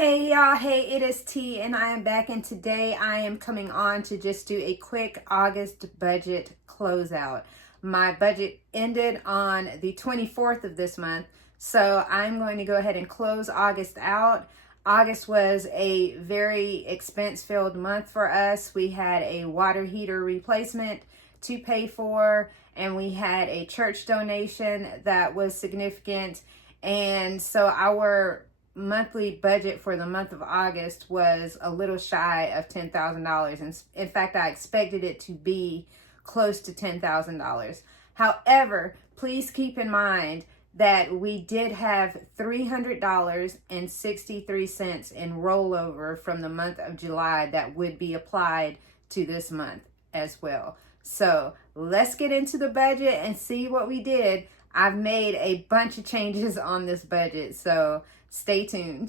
Hey y'all, hey, it is T and I am back, and today I am coming on to just do a quick August budget closeout. My budget ended on the 24th of this month, so I'm going to go ahead and close August out. August was a very expense-filled month for us. We had a water heater replacement to pay for, and we had a church donation that was significant, and so our monthly budget for the month of August was a little shy of $10,000. And in fact, I expected it to be close to $10,000. However, please keep in mind that we did have $300.63 in rollover from the month of July that would be applied to this month as well. So let's get into the budget and see what we did. I've made a bunch of changes on this budget, so stay tuned.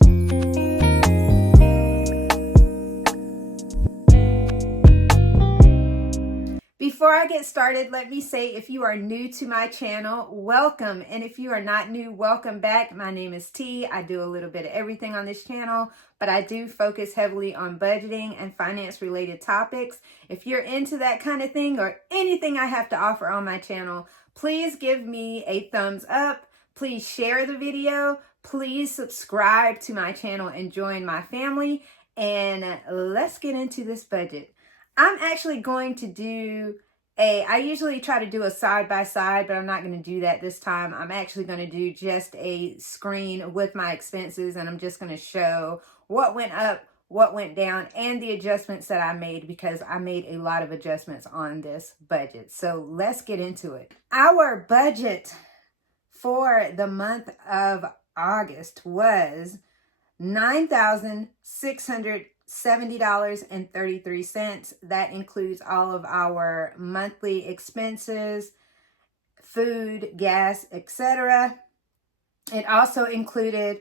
Before I get started, let me say, if you are new to my channel, welcome. And if you are not new, welcome back. My name is T. I do a little bit of everything on this channel, but I do focus heavily on budgeting and finance related topics. If you're into that kind of thing or anything I have to offer on my channel, please give me a thumbs up. Please share the video. Please subscribe to my channel and join my family. And let's get into this budget. I'm actually going to do I usually try to do a side by side, but I'm not going to do that this time. I'm actually going to do just a screen with my expenses, and I'm just going to show what went up, what went down, and the adjustments that I made, because I made a lot of adjustments on this budget. So let's get into it. Our budget for the month of August was $9,670.33. That includes all of our monthly expenses, food, gas, etc. It also included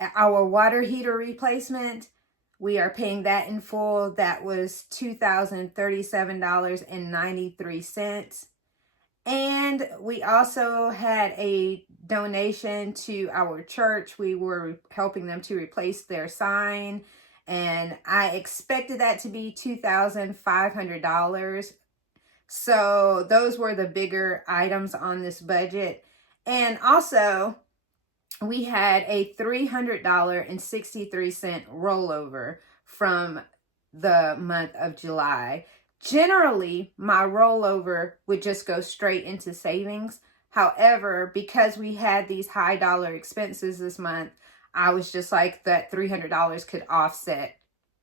our water heater replacement. We are paying that in full. That was $2,037.93. And we also had a donation to our church. We were helping them to replace their sign, and I expected that to be $2,500. So those were the bigger items on this budget. And also, we had a $300.63 rollover from the month of July. Generally, my rollover would just go straight into savings. However, because we had these high dollar expenses this month, I was just like, that $300 could offset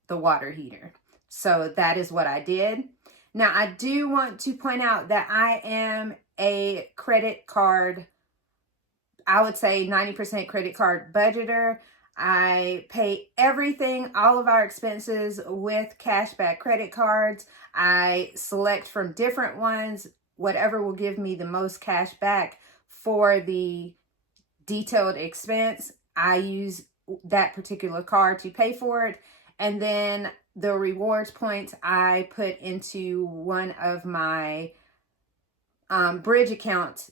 the water heater. So that is what I did. Now, I do want to point out that I am a credit card, I would say 90% credit card budgeter. I pay everything, all of our expenses, with cashback credit cards. I select from different ones, whatever will give me the most cash back for the detailed expense. I use that particular card to pay for it. And then the rewards points I put into one of my bridge accounts.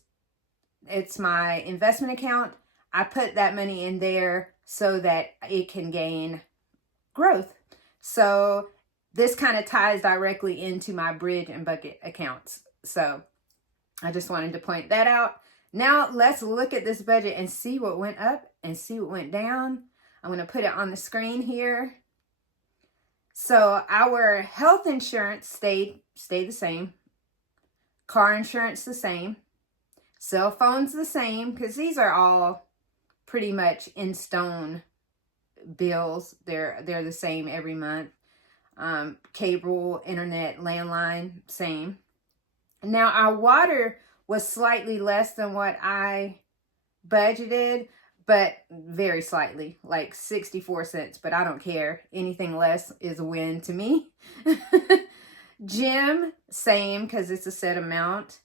It's my investment account. I put that money in there so that it can gain growth. So this kind of ties directly into my bridge and bucket accounts. So I just wanted to point that out. Now let's look at this budget and see what went up and see what went down. I'm going to put it on the screen here. So our health insurance stayed the same. Car insurance the same. Cell phones the same, because these are all pretty much in stone bills. They're the same every month. Cable, internet, landline, same. Now our water was slightly less than what I budgeted, but very slightly, like 64 cents, but I don't care. Anything less is a win to me. Gym, same, because it's a set amount.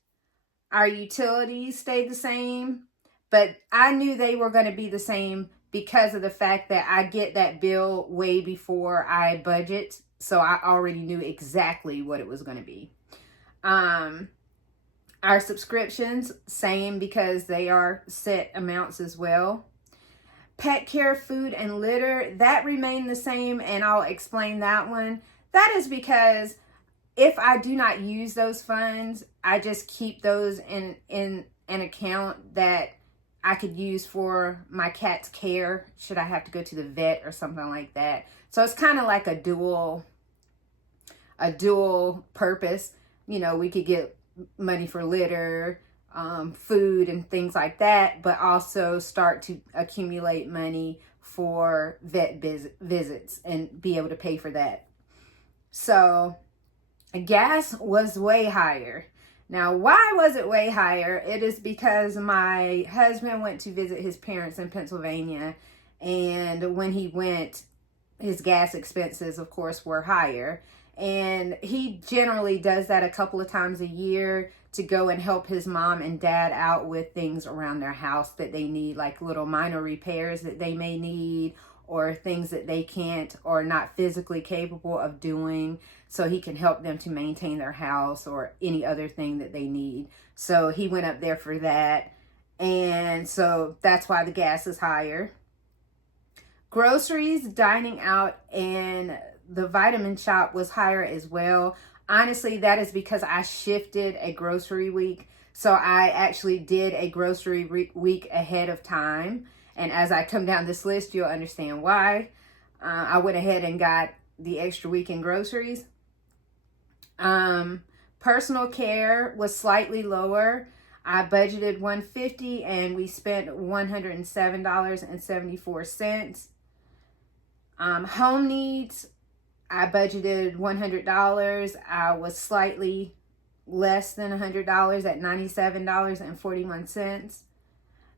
Our utilities stayed the same, but I knew they were going to be the same because of the fact that I get that bill way before I budget. So I already knew exactly what it was going to be. Our subscriptions, same, because they are set amounts as well. Pet care, food, and litter, that remained the same, and I'll explain that one. That is because if I do not use those funds, I just keep those in an account that I could use for my cat's care should I have to go to the vet or something like that. So it's kind of like a dual purpose. You know, we could get money for litter, food and things like that, but also start to accumulate money for vet visits and be able to pay for that. So gas was way higher. Now, why was it way higher? It is because my husband went to visit his parents in Pennsylvania, and when he went, his gas expenses, of course, were higher. And he generally does that a couple of times a year to go and help his mom and dad out with things around their house that they need, like little minor repairs that they may need, or things that they can't or not physically capable of doing, so he can help them to maintain their house or any other thing that they need. So he went up there for that, and so that's why the gas is higher. Groceries, dining out, and the vitamin shop was higher as well. Honestly, that is because I shifted a grocery week. So I actually did a grocery week ahead of time. And as I come down this list, you'll understand why. I went ahead and got the extra week in groceries. Personal care was slightly lower. I budgeted $150 and we spent $107.74. Home needs, I budgeted $100. I was slightly less than $100 at $97.41.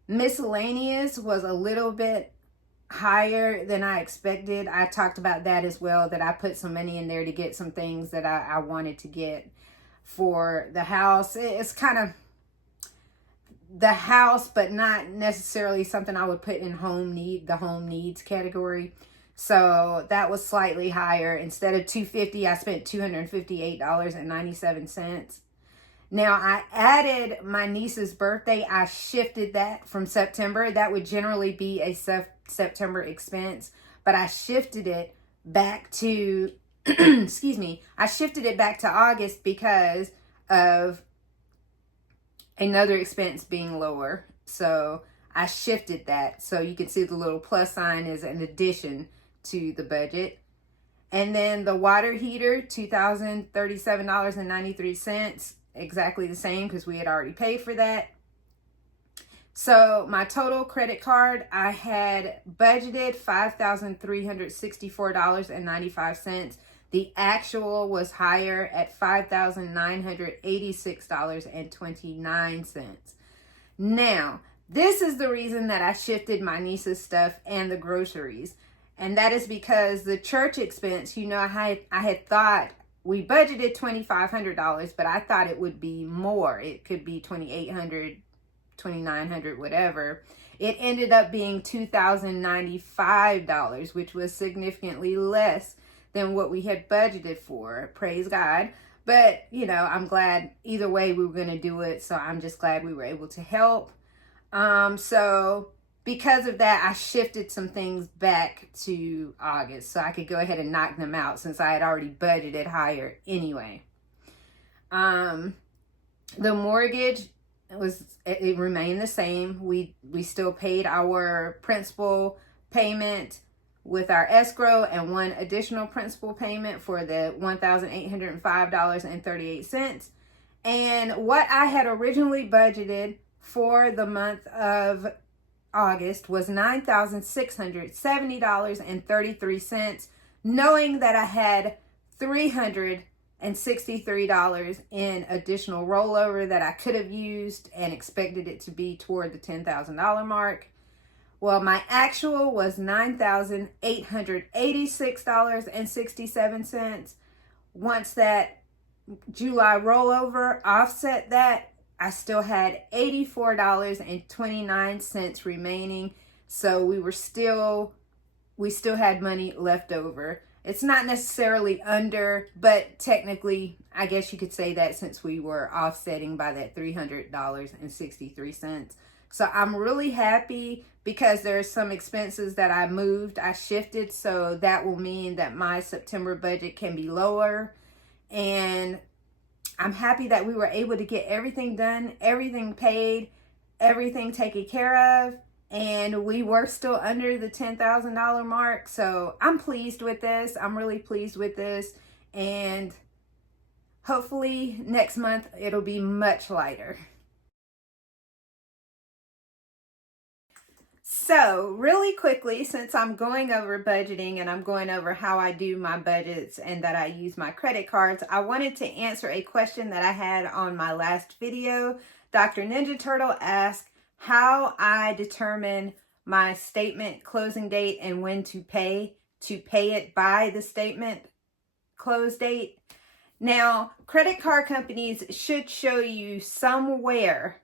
Miscellaneous was a little bit higher than I expected. I talked about that as well, that I put some money in there to get some things that I wanted to get for the house. It's kind of the house, but not necessarily something I would put in the home needs category. So that was slightly higher. Instead of $250, I spent $258.97. Now, I added my niece's birthday. I shifted that from September. That would generally be a September expense, but I shifted it back to, excuse me, I shifted it back to August because of another expense being lower. So I shifted that. So you can see the little plus sign is an addition to the budget. And then the water heater, $2,037.93, exactly the same because we had already paid for that. So my total credit card, I had budgeted $5,364.95. The actual was higher at $5,986.29. Now, this is the reason that I shifted my niece's stuff and the groceries. And that is because the church expense, you know, I had thought we budgeted $2,500, but I thought it would be more. It could be $2,800, $2,900, whatever. It ended up being $2,095, which was significantly less than what we had budgeted for. Praise God. But, you know, I'm glad either way we were going to do it. So I'm just glad we were able to help. So because of that, I shifted some things back to August so I could go ahead and knock them out since I had already budgeted higher anyway. The mortgage it remained the same. We still paid our principal payment with our escrow and one additional principal payment for the $1,805.38. And what I had originally budgeted for the month of August was $9,670.33, knowing that I had $363 in additional rollover that I could have used and expected it to be toward the $10,000 mark. Well, my actual was $9,886.67. Once that July rollover offset that, I still had $84.29 remaining. So we still had money left over. It's not necessarily under, but technically, I guess you could say that since we were offsetting by that $300.63. So I'm really happy because there's some expenses that I shifted. So that will mean that my September budget can be lower. And I'm happy that we were able to get everything done, everything paid, everything taken care of. And we were still under the $10,000 mark. So I'm pleased with this. I'm really pleased with this. And hopefully next month it'll be much lighter. So really quickly, since I'm going over budgeting and I'm going over how I do my budgets and that I use my credit cards, I wanted to answer a question that I had on my last video. Dr. Ninja Turtle asked how I determine my statement closing date and when to pay it by the statement close date. Now, credit card companies should show you somewhere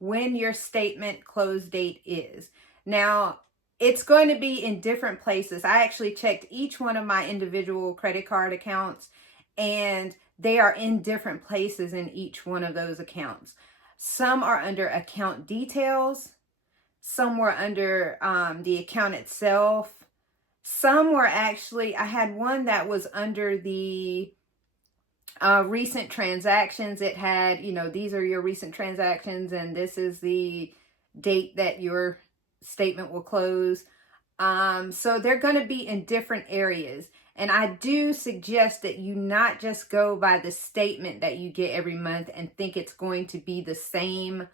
when your statement close date is. Now, it's going to be in different places. I actually checked each one of my individual credit card accounts, and they are in different places in each one of those accounts. Some are under account details. Some were under the account itself. Some were actually, I had one that was under the recent transactions. It had, these are your recent transactions and this is the date that your statement will close. So they're going to be in different areas. And I do suggest that you not just go by the statement that you get every month and think it's going to be the same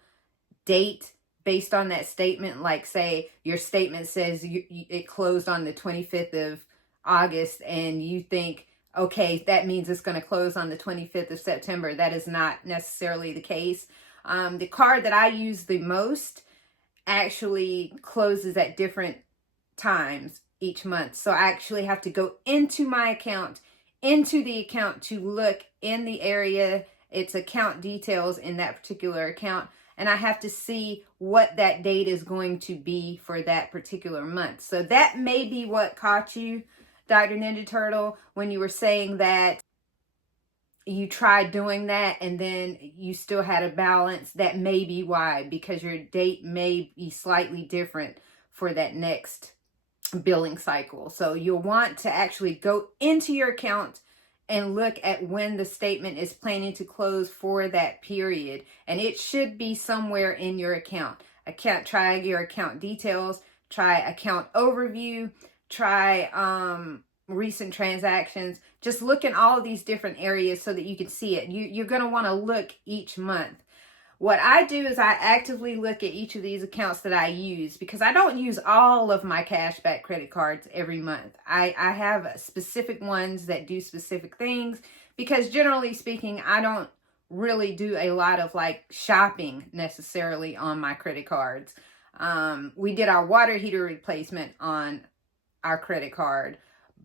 date based on that statement. Like say your statement says it closed on the 25th of August and you think, okay, that means it's going to close on the 25th of September. That is not necessarily the case. The card that I use the most actually closes at different times each month. So I actually have to go into my account, into the account to look in the area, its account details in that particular account. And I have to see what that date is going to be for that particular month. So that may be what caught you, Dr. Ninja Turtle, when you were saying that you tried doing that and then you still had a balance. That may be why, because your date may be slightly different for that next billing cycle. So you'll want to actually go into your account and look at when the statement is planning to close for that period. And it should be somewhere in your account. Try your account details, try account overview, try recent transactions. Just look in all of these different areas so that you can see it. You're going to want to look each month. What I do is I actively look at each of these accounts that I use, because I don't use all of my cashback credit cards every month. I have specific ones that do specific things, because generally speaking, I don't really do a lot of like shopping necessarily on my credit cards. We did our water heater replacement on our credit card,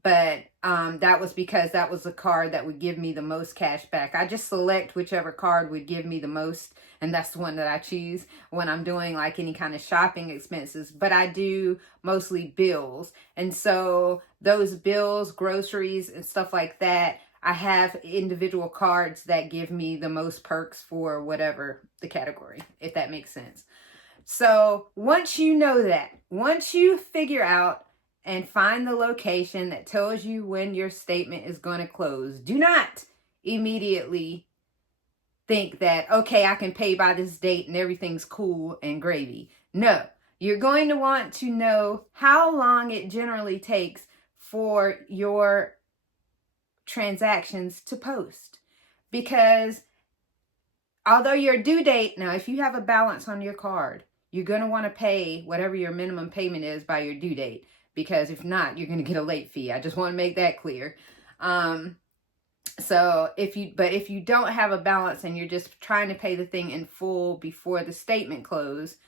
but that was because that was the card that would give me the most cash back. I just select whichever card would give me the most, and that's the one that I choose when I'm doing like any kind of shopping expenses. But I do mostly bills, and so those bills, groceries and stuff like that, I have individual cards that give me the most perks for whatever the category, if that makes sense. So once you know that, once you figure out and find the location that tells you when your statement is going to close, do not immediately think that, okay, I can pay by this date and everything's cool and gravy. No, you're going to want to know how long it generally takes for your transactions to post. Because although your due date, now if you have a balance on your card, you're going to want to pay whatever your minimum payment is by your due date. Because if not, you're going to get a late fee. I just want to make that clear. So if you don't have a balance and you're just trying to pay the thing in full before the statement close,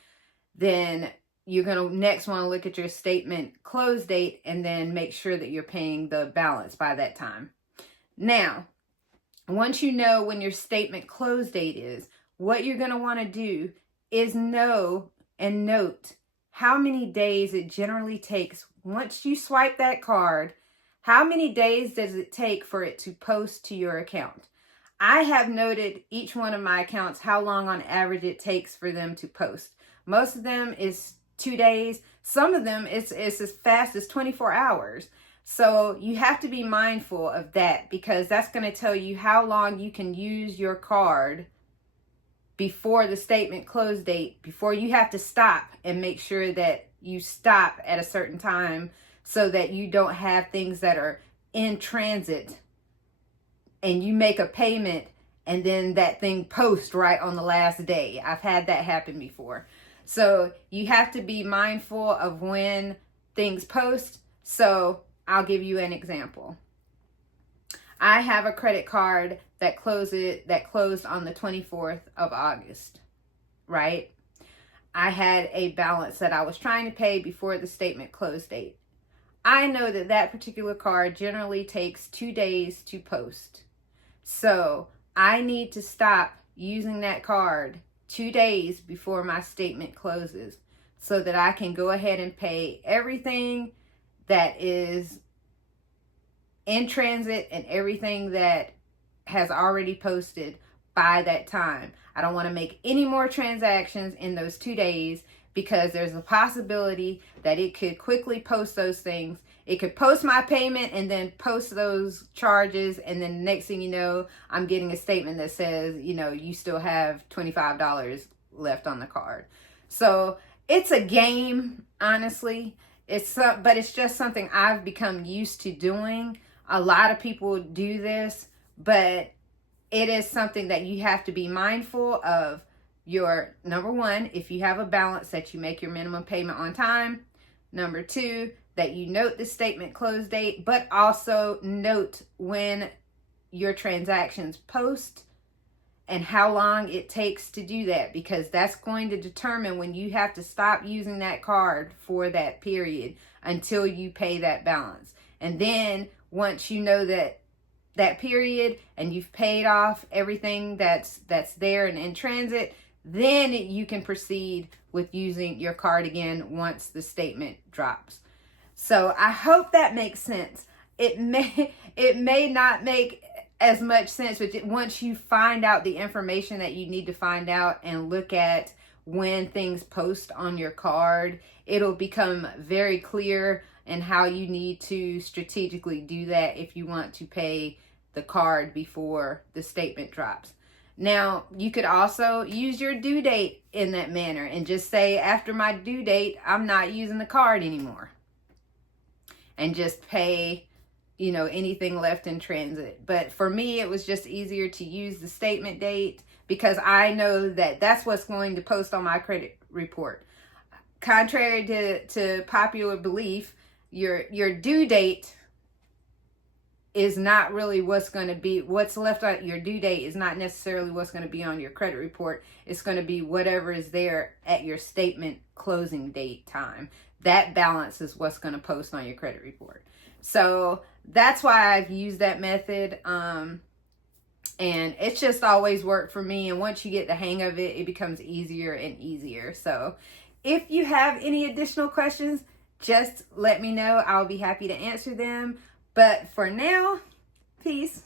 then you're going to next want to look at your statement close date and then make sure that you're paying the balance by that time. Now, once you know when your statement close date is, what you're going to want to do is know and note how many days it generally takes once you swipe that card. How many days does it take for it to post to your account? I have noted each one of my accounts how long on average it takes for them to post. Most of them is 2 days. Some of them it's as fast as 24 hours. So you have to be mindful of that, because that's going to tell you how long you can use your card before the statement close date, before you have to stop and make sure that you stop at a certain time so that you don't have things that are in transit and you make a payment and then that thing posts right on the last day. I've had that happen before. So you have to be mindful of when things post. So I'll give you an example. I have a credit card that closed on the 24th of August, right? I had a balance that I was trying to pay before the statement close date. I know that that particular card generally takes 2 days to post. So I need to stop using that card 2 days before my statement closes so that I can go ahead and pay everything that is in transit and everything that has already posted by that time. I don't want to make any more transactions in those 2 days, because there's a possibility that it could quickly post those things. It could post my payment and then post those charges, and then the next thing you know, I'm getting a statement that says, you still have $25 left on the card. So it's a game, honestly. But it's just something I've become used to doing. A lot of people do this, but it is something that you have to be mindful of. Your number one, if you have a balance, that you make your minimum payment on time. Number two, that you note the statement close date, but also note when your transactions post and how long it takes to do that, because that's going to determine when you have to stop using that card for that period until you pay that balance. And then once you know that period and you've paid off everything that's there and in transit, then you can proceed with using your card again once the statement drops. So I hope that makes sense. It may not make as much sense, but once you find out the information that you need to find out and look at when things post on your card, it'll become very clear in how you need to strategically do that if you want to pay the card before the statement drops. Now, you could also use your due date in that manner and just say, after my due date, I'm not using the card anymore, and just pay, anything left in transit. But for me, it was just easier to use the statement date, because I know that that's what's going to post on my credit report. Contrary to popular belief, your due date is not really what's left on your due date is not necessarily what's going to be on your credit report. It's going to be whatever is there at your statement closing date time. That balance is what's going to post on your credit report. So that's why I've used that method. And it's just always worked for me. And once you get the hang of it, it becomes easier and easier. So if you have any additional questions, just let me know. I'll be happy to answer them. But for now, peace.